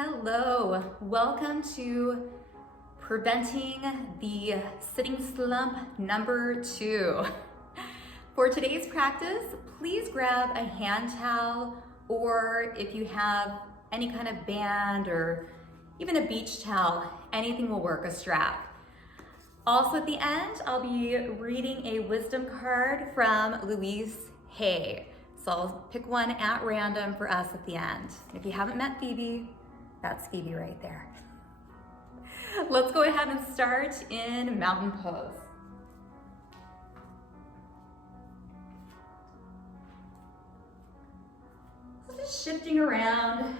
Hello, welcome to preventing the sitting slump number 2. For today's practice, please grab a hand towel, or if you have any kind of band or even a beach towel, anything will work, a strap. Also at the end, I'll be reading a wisdom card from Louise Hay. So I'll pick one at random for us at the end. If you haven't met Phoebe, that's Phoebe right there. Let's go ahead and start in mountain pose. So just shifting around,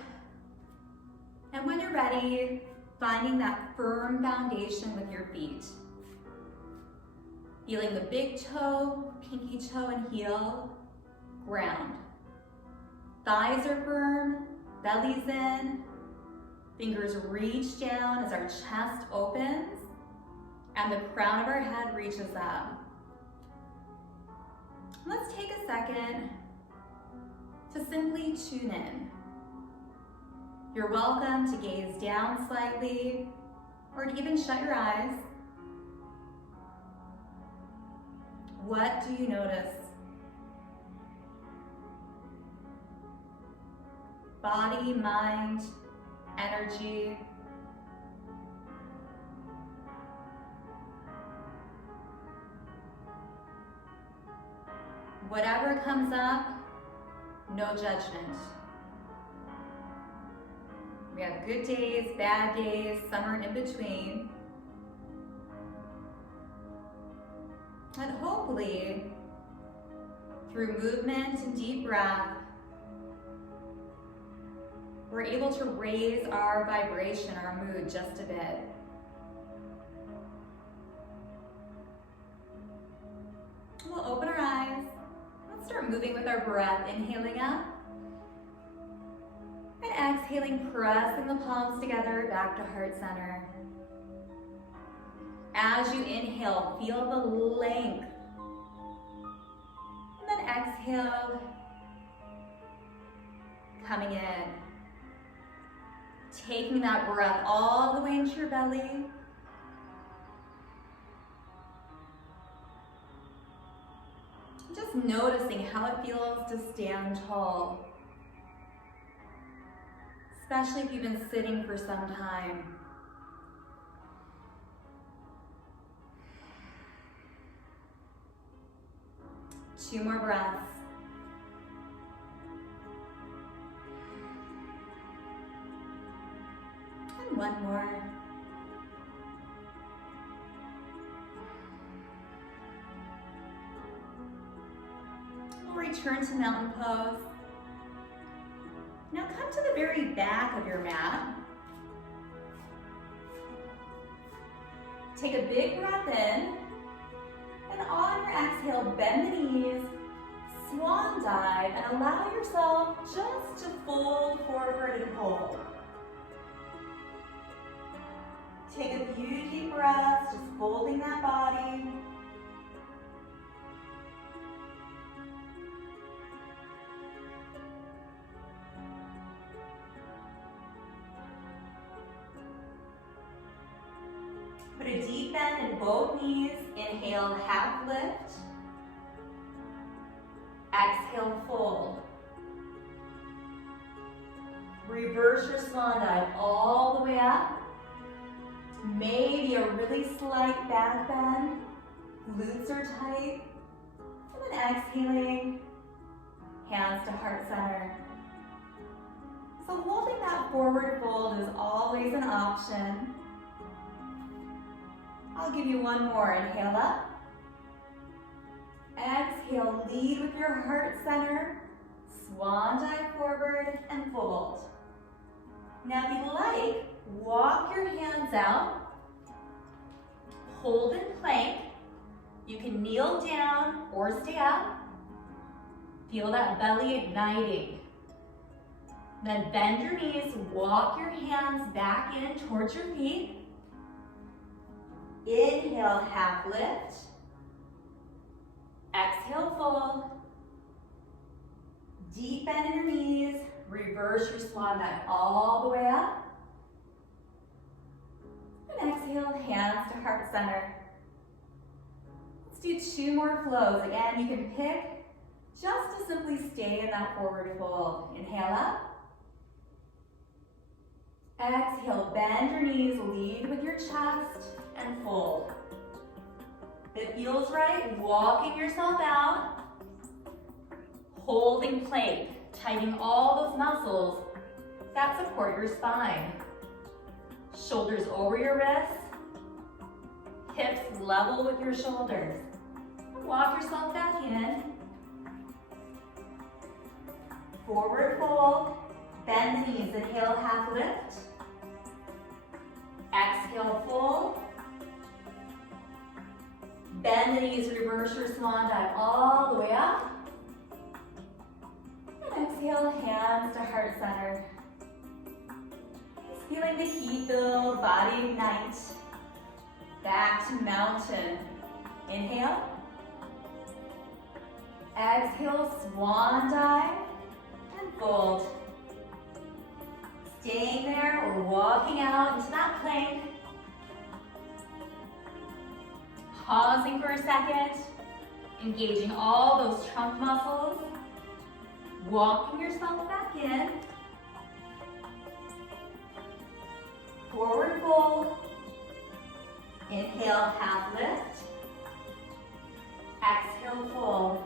and when you're ready, finding that firm foundation with your feet. Feeling the big toe, pinky toe, and heel ground. Thighs are firm, belly's in. Fingers reach down as our chest opens and the crown of our head reaches up. Let's take a second to simply tune in. You're welcome to gaze down slightly or to even shut your eyes. What do you notice? Body, mind, energy. Whatever comes up, no judgment. We have good days, bad days, summer in between. And hopefully, through movement and deep breath, we're able to raise our vibration, our mood just a bit. We'll open our eyes. Let's start moving with our breath, inhaling up. And exhaling, pressing the palms together back to heart center. As you inhale, feel the length. And then exhale, coming in. Taking that breath all the way into your belly. Just noticing how it feels to stand tall. Especially if you've been sitting for some time. Two more breaths. One more. We'll return to mountain pose. Now come to the very back of your mat. Take a big breath in, and on your exhale, bend the knees, swan dive, and allow yourself just to fold forward and hold. Take a few deep breaths, just folding that body. Put a deep bend in both knees. Inhale, half lift. Exhale, fold. Reverse your swan dive all the way up. Maybe a really slight back bend, glutes are tight, and then exhaling, hands to heart center. So holding that forward fold is always an option. I'll give you one more. Inhale up. Exhale, lead with your heart center, swan dive forward and fold. Now if you'd like, walk your hands out, hold in plank. You can kneel down or stay up. Feel that belly igniting. Then bend your knees, walk your hands back in towards your feet. Inhale, half lift. Exhale, fold. Deep bend in your knees. Reverse your swan dive all the way up. exhale, hands to heart center. Let's do 2 more flows. Again, you can pick just to simply stay in that forward fold. Inhale up. Exhale, bend your knees, lead with your chest, and fold. If it feels right, walking yourself out, holding plank, tightening all those muscles that support your spine. Shoulders over your wrists, hips level with your shoulders. Walk yourself back in. Forward fold, bend the knees, inhale, half lift. Exhale, fold. Bend the knees, reverse your swan dive all the way up. And exhale, hands to heart center. Just feeling the heat build, body ignite. Back to mountain. Inhale. Exhale, swan dive and fold. Staying there or walking out into that plank. Pausing for a second, engaging all those trunk muscles. Walking yourself back in. Forward fold. Inhale, half lift. Exhale, fold.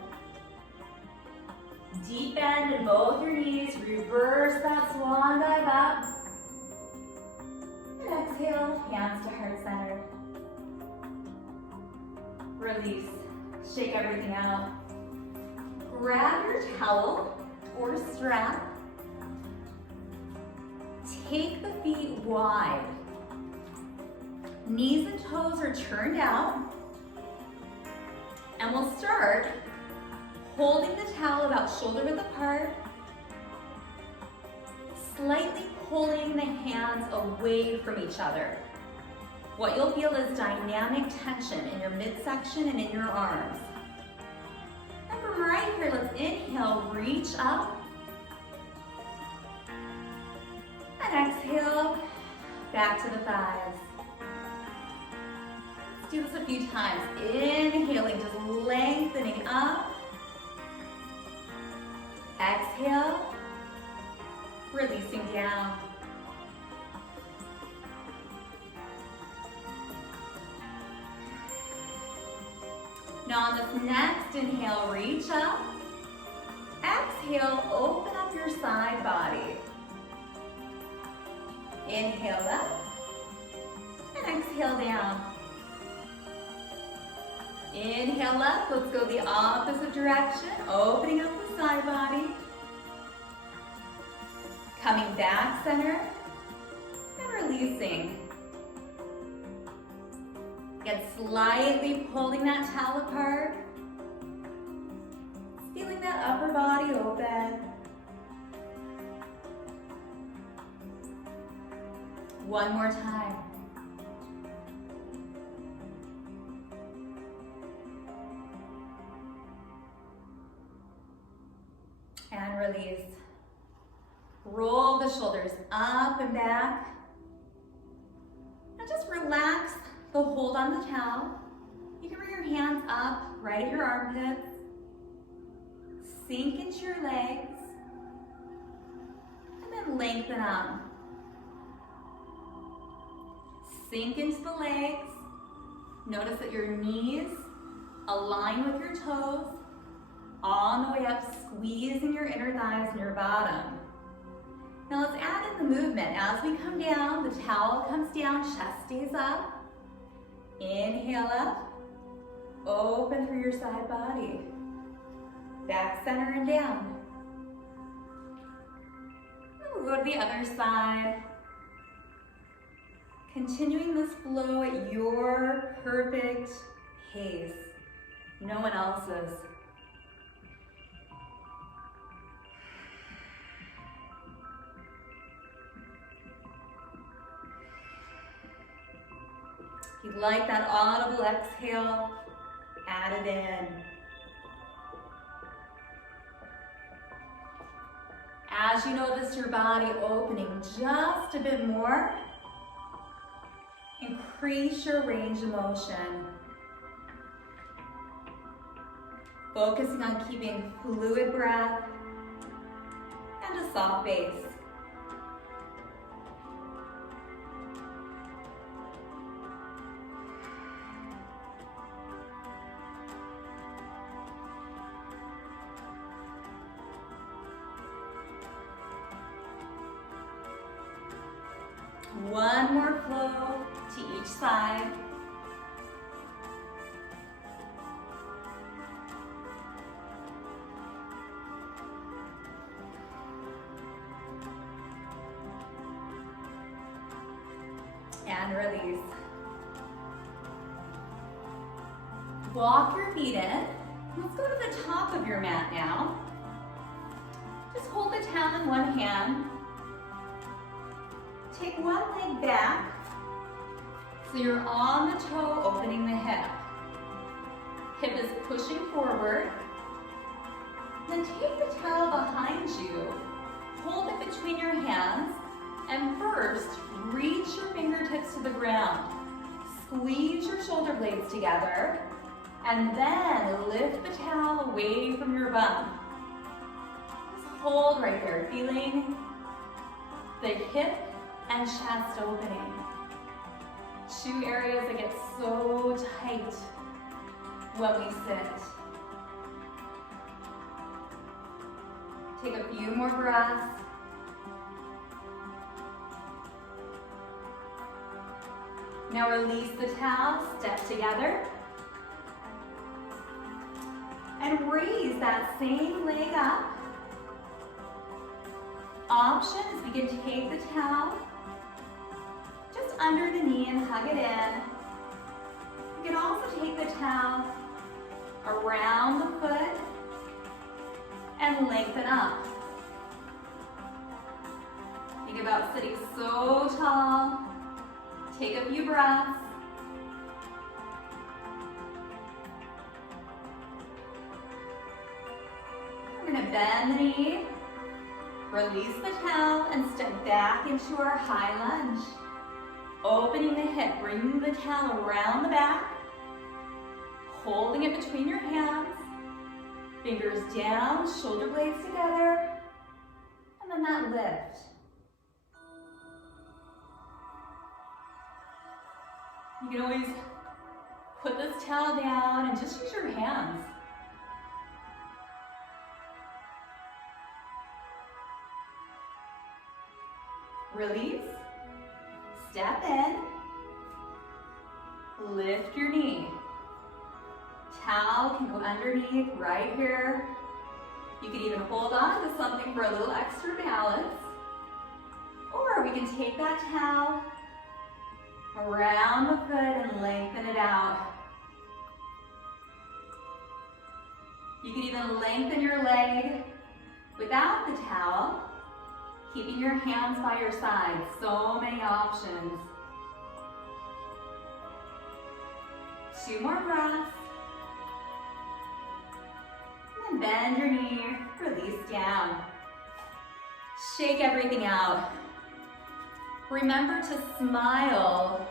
Deep bend in both your knees. Reverse that swan dive up. And exhale, hands to heart center. Release. Shake everything out. Grab your towel or strap. Take the feet wide. Knees and toes are turned out. And we'll start holding the towel about shoulder width apart, slightly pulling the hands away from each other. What you'll feel is dynamic tension in your midsection and in your arms. And from right here, let's inhale, reach up. And exhale, back to the thighs. Let's do this a few times. Inhaling, just lengthening up. Exhale, releasing down. Now on this next inhale, reach up. Exhale, open up your side body. Inhale up, and exhale down. Inhale up, let's go the opposite direction, opening up the side body. Coming back center, and releasing. Again, slightly pulling that towel apart. Feeling that upper body open. One more time. And release. Roll the shoulders up and back. And just relax the hold on the towel. You can bring your hands up right at your armpits. Sink into your legs. And then lengthen up. Sink into the legs. Notice that your knees align with your toes. On the way up, squeezing your inner thighs and your bottom. Now let's add in the movement. As we come down, the towel comes down, chest stays up. Inhale up, open through your side body. Back, center, and down. And we'll go to the other side. Continuing this flow at your perfect pace. No one else's. If you like that audible exhale, add it in. As you notice your body opening just a bit more, Increase your range of motion. Focusing on keeping fluid breath and a soft base. One more flow to each side. And release. Walk your feet in. Let's go to the top of your mat now. Just hold the towel in one hand. Take one leg back, so you're on the toe, opening the hip. Hip is pushing forward. Then take the towel behind you, hold it between your hands, and first, reach your fingertips to the ground. Squeeze your shoulder blades together, and then lift the towel away from your bum. Just hold right there, feeling the hip and chest opening. Two areas that get so tight when we sit. Take a few more breaths. Now release the towel, step together. And raise that same leg up. Option is we can take the towel just under the knee and hug it in. You can also take the towel around the foot and lengthen up. Think about sitting so tall. Take a few breaths. We're going to bend the knee, release the towel, and step back into our high lunge. Opening the hip, bringing the towel around the back, holding it between your hands, fingers down, shoulder blades together, and then that lift. You can always put this towel down and just use your hands. Release, step in, lift your knee. Towel can go underneath right here. You can even hold on to something for a little extra balance. Or we can take that towel around the foot and lengthen it out. You can even lengthen your leg without the towel, keeping your hands by your side. So many options. Two more breaths. And bend your knee, release down. Shake everything out. Remember to smile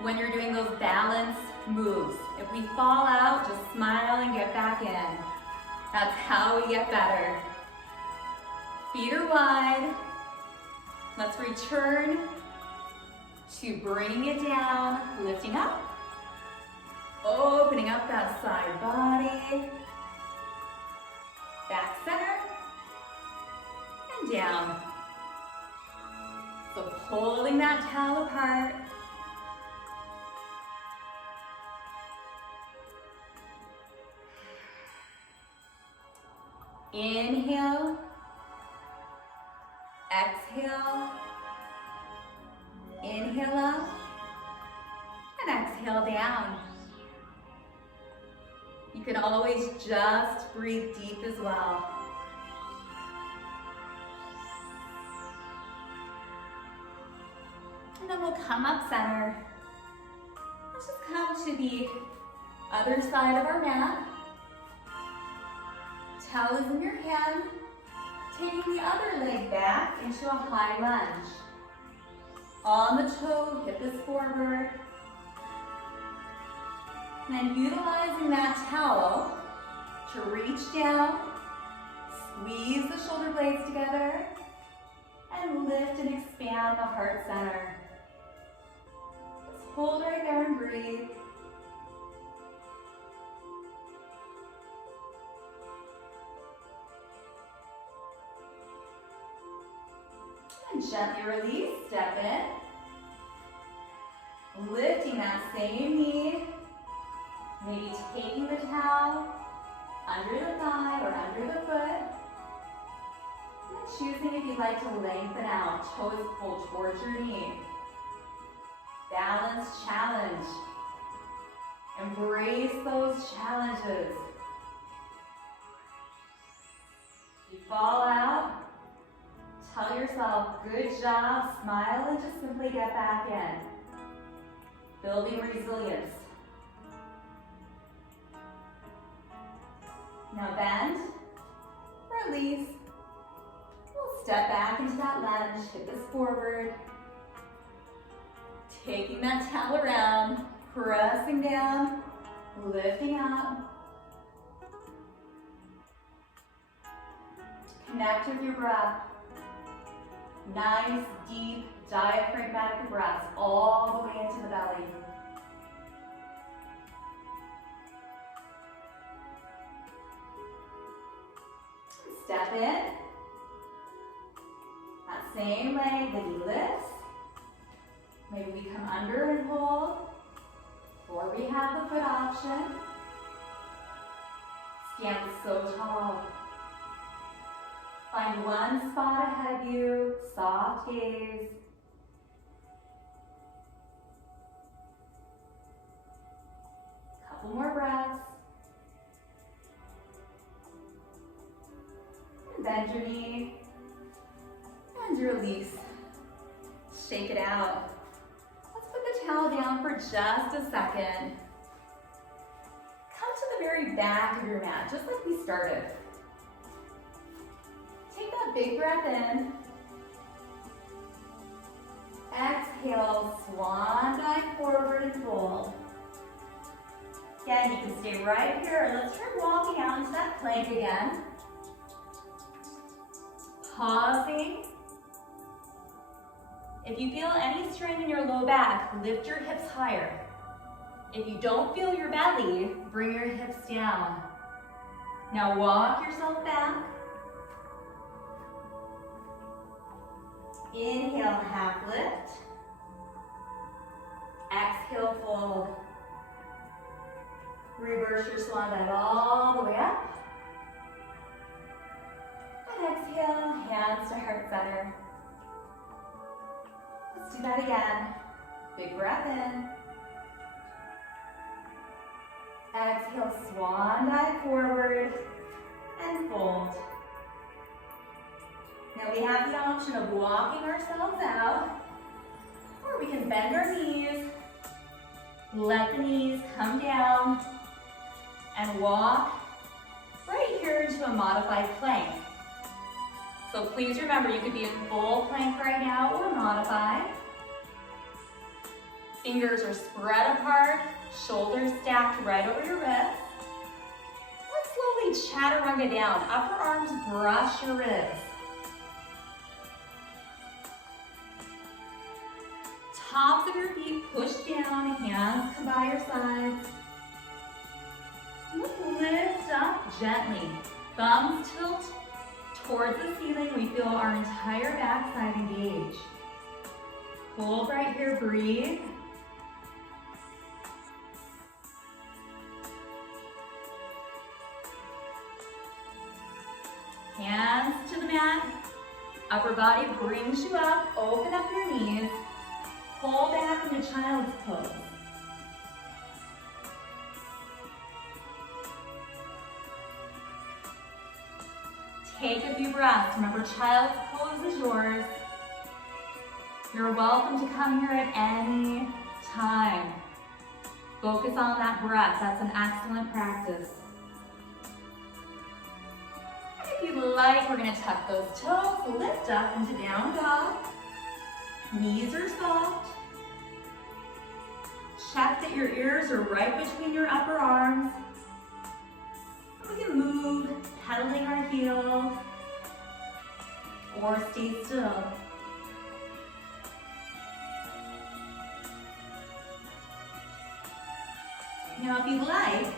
when you're doing those balance moves. If we fall out, just smile and get back in. That's how we get better. Feet are wide. Let's return to bringing it down, lifting up, opening up that side body, back center, and down. So holding that towel apart. Inhale, exhale, inhale up, and exhale down. You can always just breathe deep as well. And then we'll come up center. Let's just come to the other side of our mat. Towel is in your hand. Taking the other leg back into a high lunge. On the toe, hip is forward. And utilizing that towel to reach down, squeeze the shoulder blades together, and lift and expand the heart center. Just hold right there and breathe. And gently release, step in. Lifting that same knee. Maybe taking the towel under the thigh or under the foot. And choosing if you'd like to lengthen out, toes pulled towards your knee. Balance challenge. Embrace those challenges. If you fall out, tell yourself, good job, smile, and just simply get back in. Building resilience. Now bend, release. We'll step back into that lunge, hip is forward. Taking that towel around, pressing down, lifting up. Connect with your breath. Nice, deep, diaphragmatic breaths all the way into the belly. Step in. That same leg, the knee lifts. Maybe we come under and hold, or we have the foot option. Stand so tall. Find one spot ahead of you, soft gaze. Couple more breaths. And bend your knee and release. Shake it out. Let's put the towel down for just a second. Come to the very back of your mat, just like we started. Take that big breath in. Exhale, swan dive forward and fold. Again, you can stay right here. Let's try walking out into that plank again. Pausing. If you feel any strain in your low back, lift your hips higher. If you don't feel your belly, bring your hips down. Now walk yourself back. Inhale, half lift. Exhale, fold. Reverse your swan dive all the way up. And exhale, hands to heart center. Let's do that again. Big breath in. Exhale, swan dive forward and fold. Now we have the option of walking ourselves out, or we can bend our knees, let the knees come down, and walk right here into a modified plank. So please remember, you could be in full plank right now or modified. Fingers are spread apart, shoulders stacked right over your wrists. Let's slowly chaturanga down. Upper arms brush your ribs. Tops of your feet push down, hands come by your sides. Let's lift up gently. Thumbs tilt towards the ceiling. We feel our entire backside engage. Hold right here, breathe. Hands to the mat. Upper body brings you up. Open up your knees. Pull back into child's pose. Take a few breaths. Remember, child's pose is yours. You're welcome to come here at any time. Focus on that breath. That's an excellent practice. And if you'd like, we're going to tuck those toes, lift up into down dog. Knees are soft. Check that your ears are right between your upper arms. We can move, pedaling our heels, or stay still. Now if you like,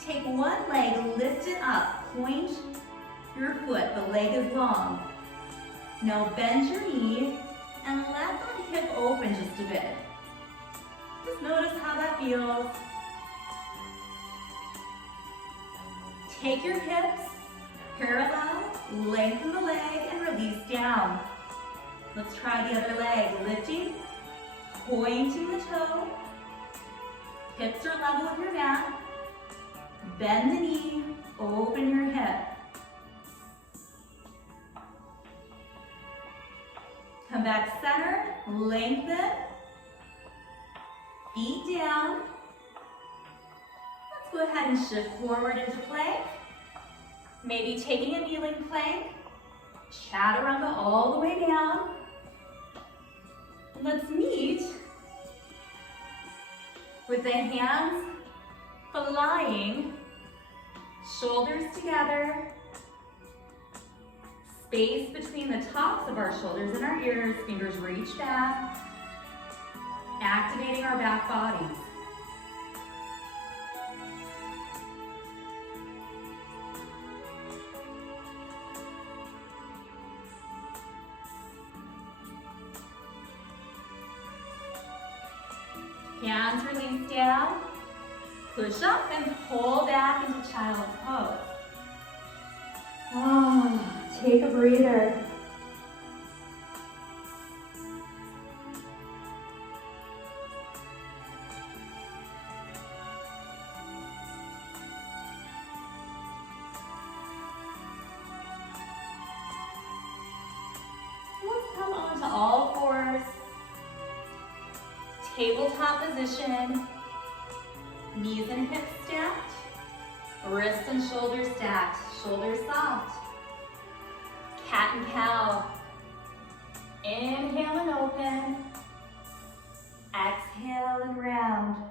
take one leg, lift it up, point your foot, the leg is long. Now bend your knee and let that hip open just a bit. Just notice how that feels. Take your hips parallel, lengthen the leg and release down. Let's try the other leg, lifting, pointing the toe. Hips are level with your mat. Bend the knee, open your hip. Come back center, lengthen. Feet down. Let's go ahead and shift forward into plank. Maybe taking a kneeling plank. Chaturanga all the way down. Let's meet with the hands flying, shoulders together, space between the tops of our shoulders and our ears, fingers reach back, activating our back bodies. Hands release down, push up and pull back into child's pose. Take a breather. Let's come onto all fours. Tabletop position, knees and hips stacked, wrists and shoulders stacked, shoulders soft. Cat and cow. Inhale and open. Exhale and round.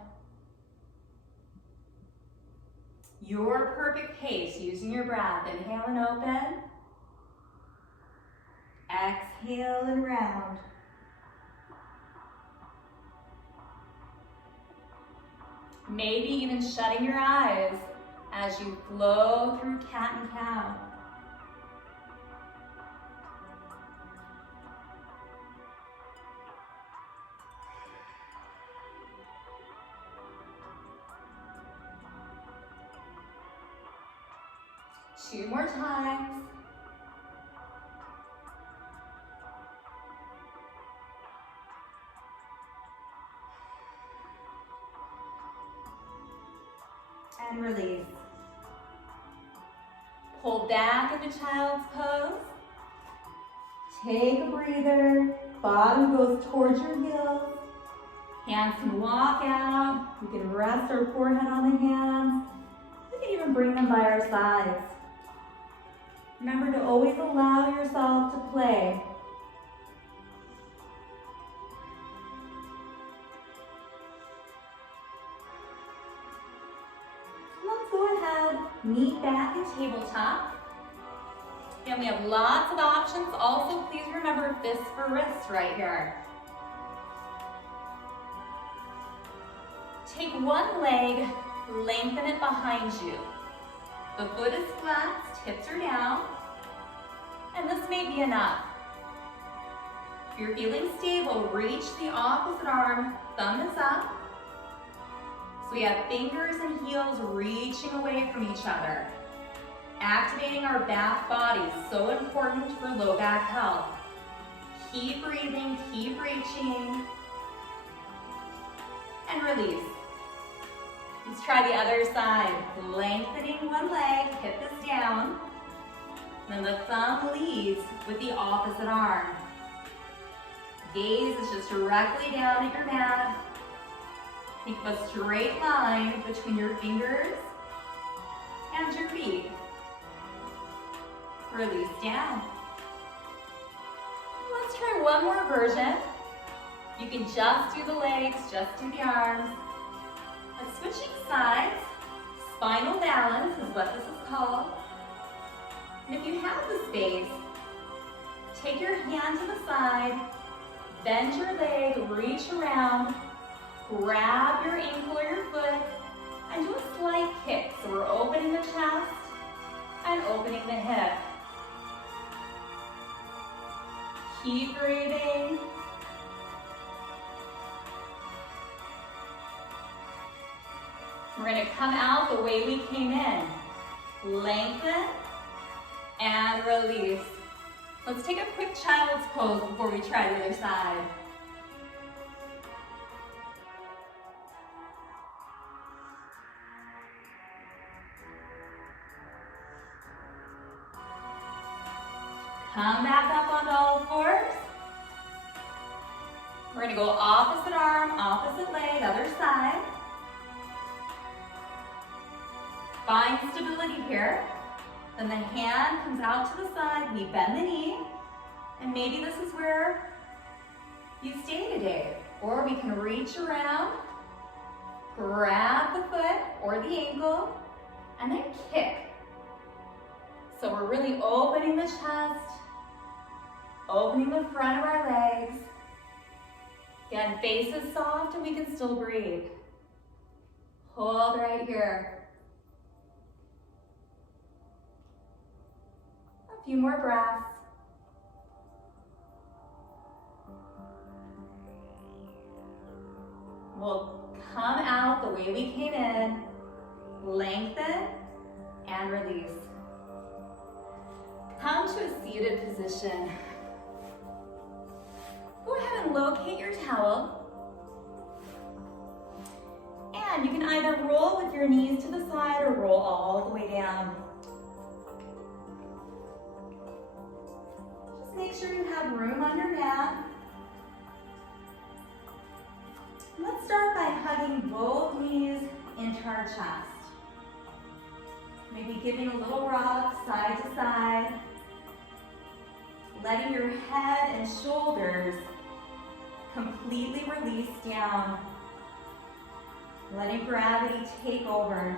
Your perfect pace using your breath. Inhale and open. Exhale and round. Maybe even shutting your eyes as you flow through cat and cow. Two more times. And release. Pull back into child's pose. Take a breather. Bottom goes towards your heels. Hands can walk out. We can rest our forehead on the hands. We can even bring them by our sides. Remember to always allow yourself to play. Let's go ahead, meet back in tabletop. And we have lots of options. Also, please remember fists for wrists right here. Take one leg, lengthen it behind you. The foot is flexed, hips are down, and this may be enough. If you're feeling stable, reach the opposite arm, thumb is up. So we have fingers and heels reaching away from each other. Activating our back bodies, so important for low back health. Keep breathing, keep reaching, and release. Let's try the other side. Lengthening one leg, hip is down. Then the thumb leads with the opposite arm. Gaze is just directly down at your mat. Think of a straight line between your fingers and your feet. Release down. Let's try one more version. You can just do the legs, just do the arms. But switching sides, spinal balance is what this is called. And if you have the space, take your hand to the side, bend your leg, reach around, grab your ankle or your foot, and do a slight kick. So we're opening the chest and opening the hip. Keep breathing. We're going to come out the way we came in. Lengthen and release. Let's take a quick child's pose before we try the other side. Come back up onto all fours. We're going to go opposite arm, opposite leg, other side. Find stability here. Then the hand comes out to the side, we bend the knee, and maybe this is where you stay today. Or we can reach around, grab the foot or the ankle, and then kick. So we're really opening the chest, opening the front of our legs. Again, face is soft and we can still breathe. Hold right here. A few more breaths. We'll come out the way we came in, lengthen and release. Come to a seated position. Go ahead and locate your towel. And you can either roll with your knees to the side or roll all the way down. Just make sure you have room on your mat. Let's start by hugging both knees into our chest. Maybe giving a little rock side to side. Letting your head and shoulders completely release down. Letting gravity take over.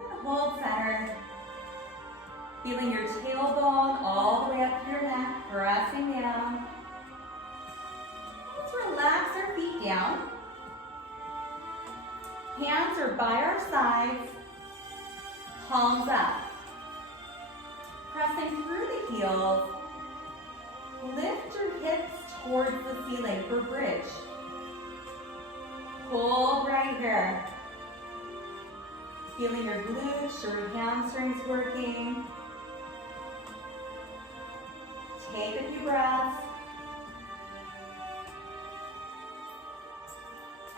And hold center. Feeling your tailbone all the way up to your neck, pressing down. Let's relax our feet down. Hands are by our sides, palms up. Pressing through the heels, lift your hips towards the ceiling for bridge. Hold right here. Feeling your glutes, your hamstrings working. Take a few breaths.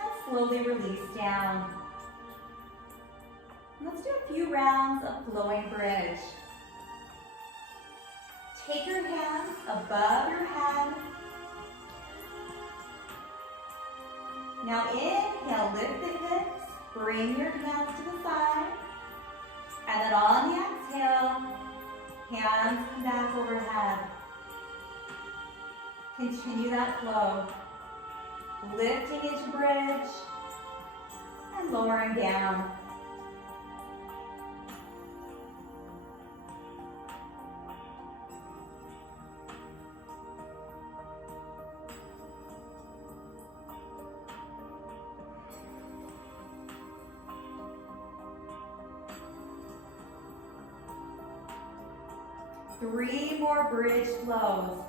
And slowly release down. Let's do a few rounds of flowing bridge. Take your hands above your head. Now inhale, lift the hips, bring your hands to the side. And then on the exhale, hands come back overhead. Continue that flow. Lifting into bridge and lowering down. Three more bridge flows.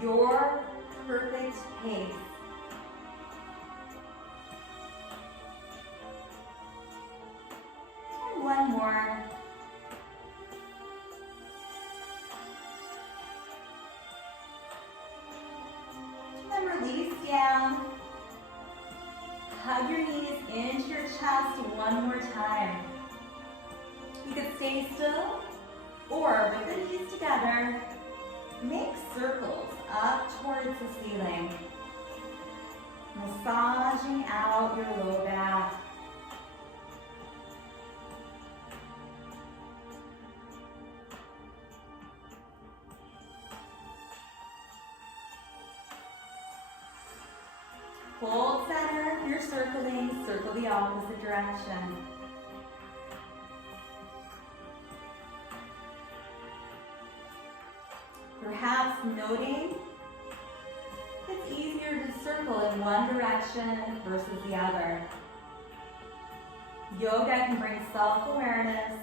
Your perfect pace. And one more. And then release down. Hug your knees into your chest one more time. You could stay still, or with the knees together, make circles up towards the ceiling. Massaging out your low back. Hold center, if you're circling, circle the opposite direction. Perhaps noting it's easier to circle in one direction versus the other. Yoga can bring self-awareness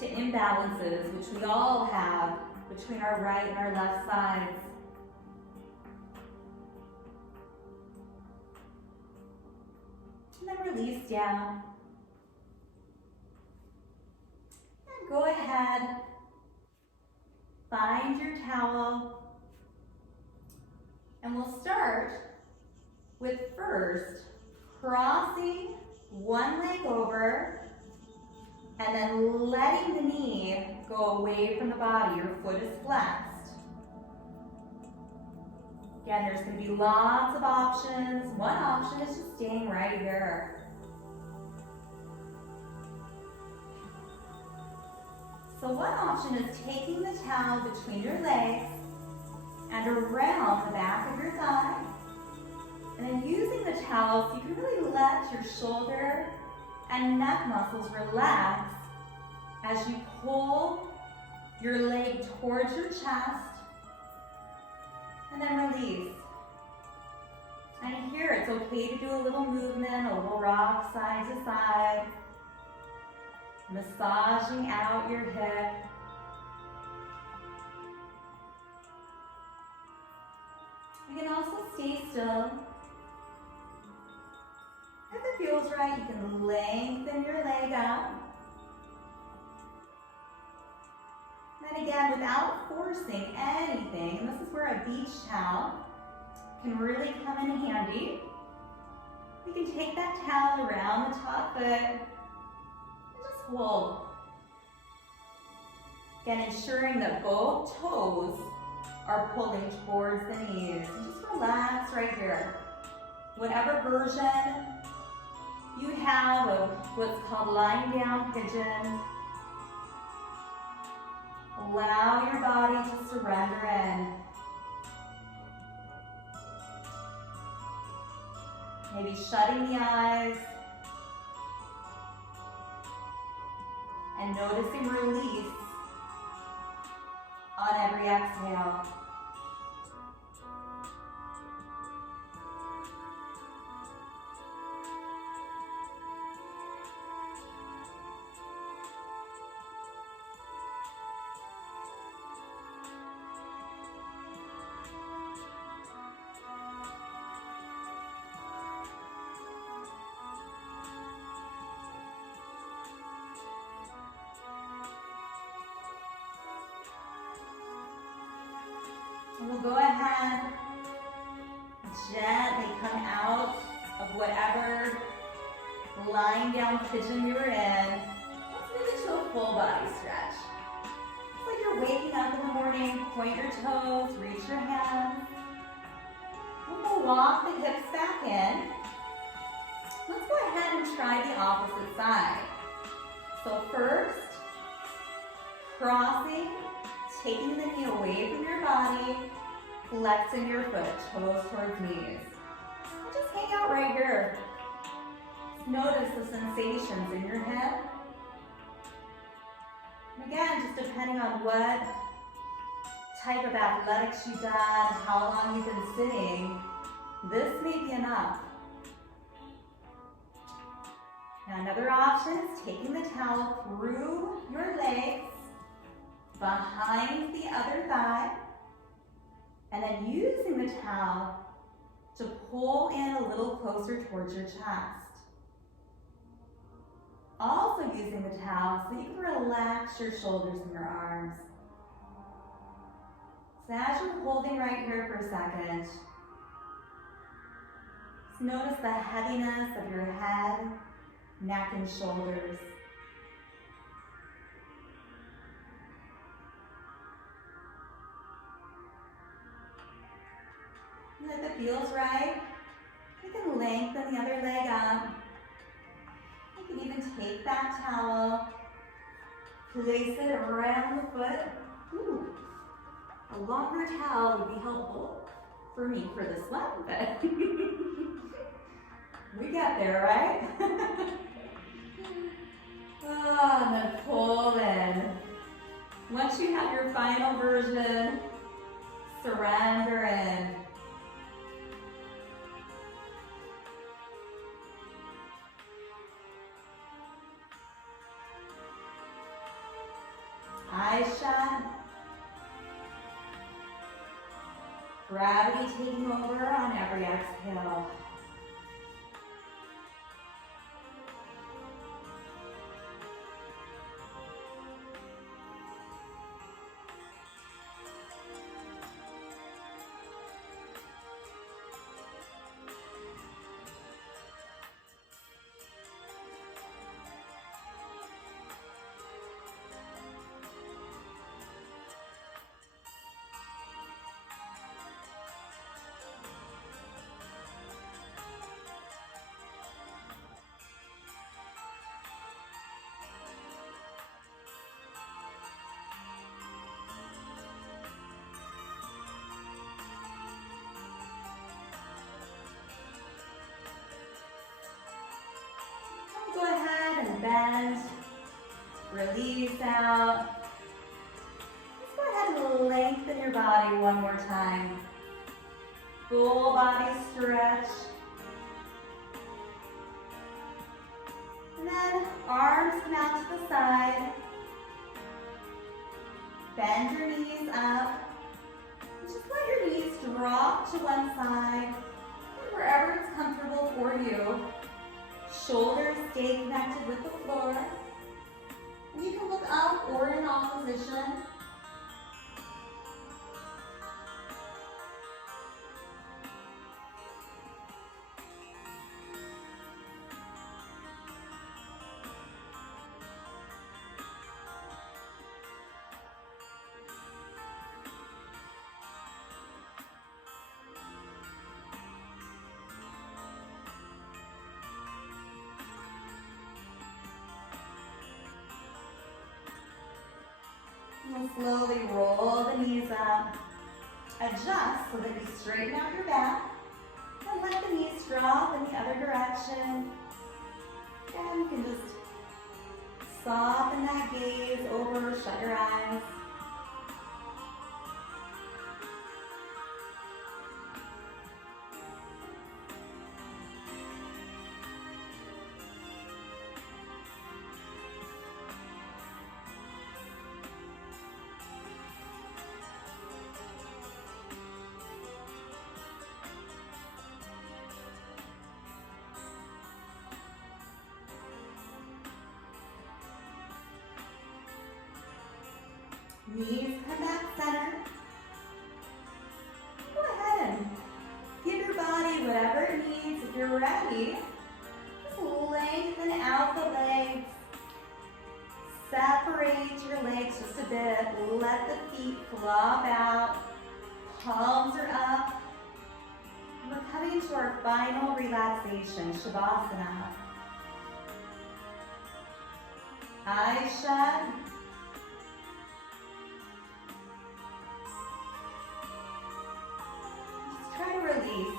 to imbalances, which we all have between our right and our left sides. And then release down. And go ahead, find your towel. And we'll start with first crossing one leg over and then letting the knee go away from the body. Your foot is flexed. Again, there's going to be lots of options. One option is just staying right here. So one option is taking the towel between your legs and around the back of your thigh. And then using the towel so you can really let your shoulder and neck muscles relax as you pull your leg towards your chest and then release. And here it's okay to do a little movement, a little rock side to side, massaging out your hip. You can also stay still. If it feels right, you can lengthen your leg out. And again, without forcing anything, and this is where a beach towel can really come in handy. You can take that towel around the top foot and just hold. Again, ensuring that both toes are pulling towards the knees. And just relax right here. Whatever version you have of what's called lying down pigeon, allow your body to surrender in. Maybe shutting the eyes and noticing release on every exhale. We'll go ahead, gently come out of whatever lying down pigeon you were in. Let's move into a full body stretch. It's like you're waking up in the morning, point your toes, reach your hands. And we'll walk the hips back in. Let's go ahead and try the opposite side. So first, crossing, taking the knee away from your body, flexing your foot, toes towards knees. And just hang out right here. Just notice the sensations in your head. And again, just depending on what type of athletics you've done, how long you've been sitting, this may be enough. Now another option is taking the towel through your legs, behind the other thigh, and then using the towel to pull in a little closer towards your chest. Also using the towel so you can relax your shoulders and your arms. So as you're holding right here for a second, just notice the heaviness of your head, neck, and shoulders. Let the feels right. You can lengthen the other leg up. You can even take that towel, place it around the foot. Ooh, a longer towel would be helpful for me for this one, but we get there, right? And then pull in. Once you have your final version, surrender in. Eyes shut. Gravity taking over on every exhale. Go ahead and bend, release out. Just go ahead and lengthen your body one more time. Full body stretch. And then arms come out to the side. Bend your knees up. And just let your knees drop to one side, and wherever it's comfortable for you. Shoulders stay connected with the floor. And you can look up or in opposition. And slowly roll the knees up. Adjust so that you straighten out your back. And let the knees drop in the other direction. And you can just soften that gaze over, shut your eyes. Knees come back center. Go ahead and give your body whatever it needs. If you're ready, just lengthen out the legs. Separate your legs just a bit. Let the feet flop out. Palms are up. We're coming to our final relaxation, Shavasana. Eyes shut. Try to release.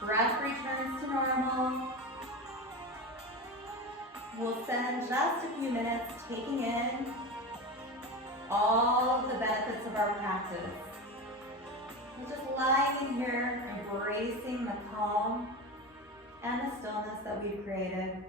Breath returns to normal. We'll spend just a few minutes taking in all of the benefits of our practice. We're just lying in here, embracing the calm and the stillness that we've created.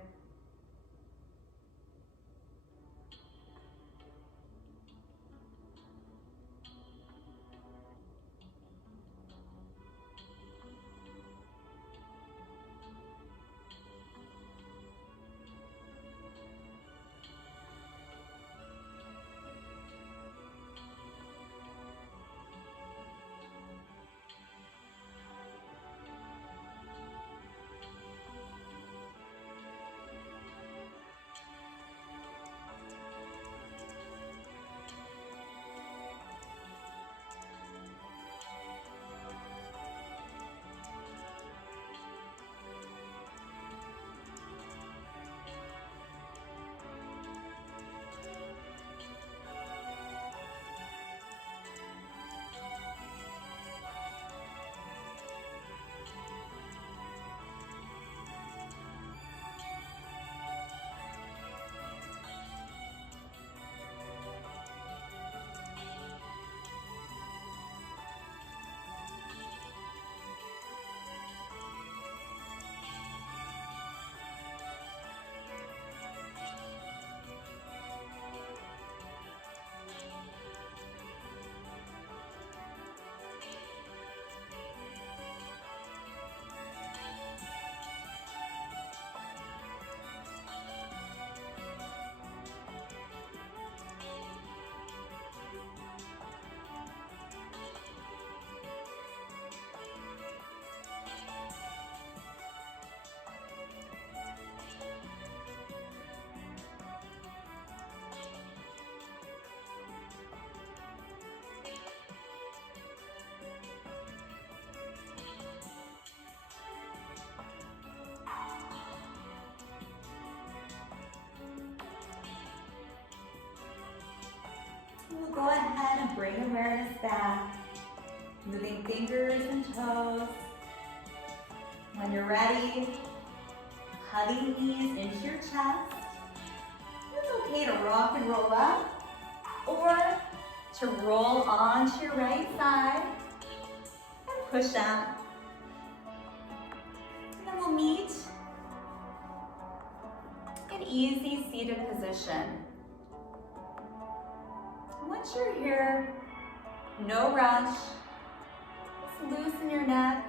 go ahead and bring awareness back, moving fingers and toes. When you're ready, hugging knees into your chest. It's okay to rock and roll up or to roll onto your right side and push out. And then we'll meet in easy seated position. Once you're here, no rush. Just loosen your neck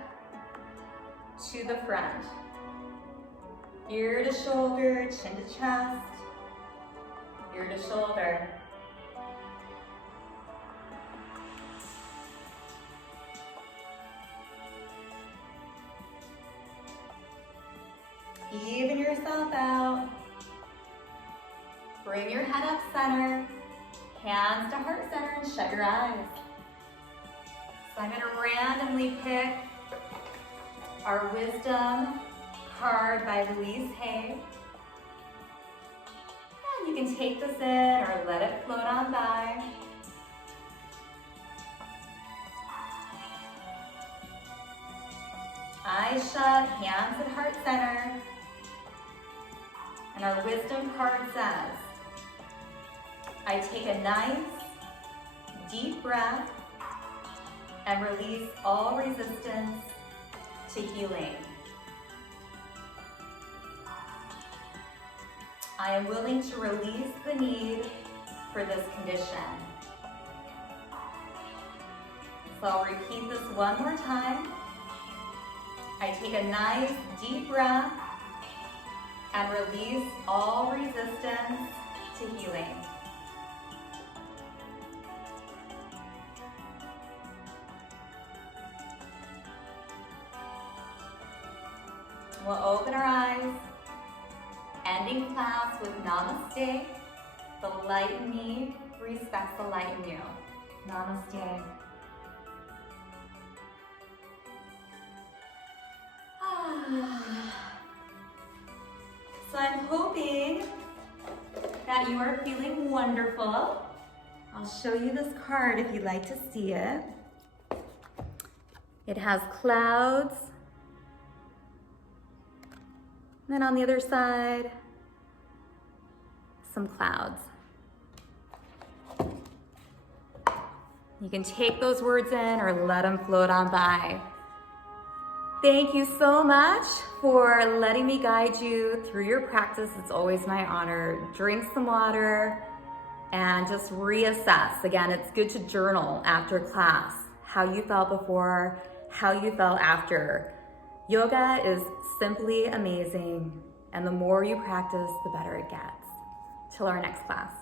to the front. Ear to shoulder, chin to chest, ear to shoulder. Even yourself out. Bring your head up center, hands to heart center, and shut your eyes. So I'm going to randomly pick our wisdom card by Louise Hay. And you can take this in or let it float on by. Eyes shut, hands at heart center. And our wisdom card says, I take a nice, deep breath and release all resistance to healing. I am willing to release the need for this condition. So I'll repeat this one more time. I take a nice, deep breath and release all resistance to healing. We'll open our eyes, ending class with namaste. The light in me respects the light in you. Namaste. So I'm hoping that you are feeling wonderful. I'll show you this card if you'd like to see it. It has clouds. Then on the other side, some clouds. You can take those words in or let them float on by. Thank you so much for letting me guide you through your practice. It's always my honor. Drink some water and just reassess. Again, it's good to journal after class, how you felt before, how you felt after. Yoga is simply amazing, and the more you practice, the better it gets. Till our next class.